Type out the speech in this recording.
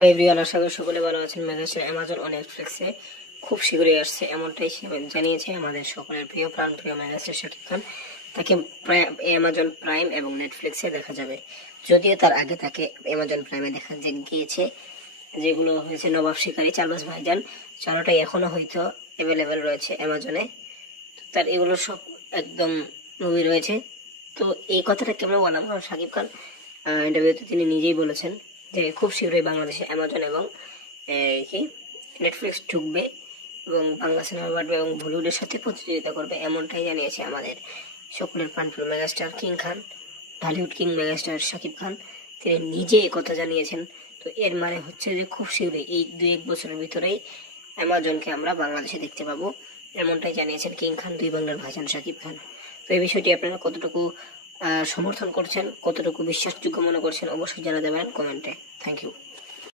Everyone, আশা করি সকলে ভালো আছেন। মেগাস্টার অ্যামাজন ও নেটফ্লিক্সে খুব শীঘ্রই আসছে, এমনটাই জানিয়েছে আমাদের সকলের প্রিয় প্রাণপ্রিয় মেগাস্টার শাকিব খান। তাকে অ্যামাজন প্রাইম এবং নেটফ্লিক্সে দেখা যাবে। যদিও তার আগে তাকে অ্যামাজন প্রাইমে দেখা গিয়েছে, যেগুলো হয়েছে নবাব শিকারী, চার্লস ভাইজান, চারোটাই এখনো হয়তো অ্যাভেলেবেল রয়েছে অ্যামাজনে। তার এগুলো সব একদম মুভি রয়েছে। তো এই কথাটা কেমন বললাম, শাকিব খান ইন্টারভিউতে তিনি নিজেই বলেছেন যে খুব শীঘ্রই বাংলাদেশে অ্যামাজন এবং কি নেটফ্লিক্স ঢুকবে এবং বাংলা সিনেমা বাড়বে এবং বলিউডের সাথে প্রতিযোগিতা করবে, এমনটাই জানিয়েছে আমাদের সকলের প্রাণপ্রিয় মেগাস্টার কিং খান, ঢালিউড কিং মেগাস্টার শাকিব খান। তিনি নিজে কথা জানিয়েছেন। তো এর মানে হচ্ছে যে খুব শীঘ্রই এই 2-1 বছরের ভিতরেই অ্যামাজনকে আমরা বাংলাদেশে দেখতে পাবো, এমনটাই জানিয়েছেন কিং খান, দুই বাংলার ভাইজান শাকিব খান। তো এই বিষয়টি আপনারা কতটুকু সমর্থন করছেন, কতটুকু বিশ্বাসযোগ্য মনে করছেন, অবশ্যই জানাতে পারেন কমেন্টে। Thank you.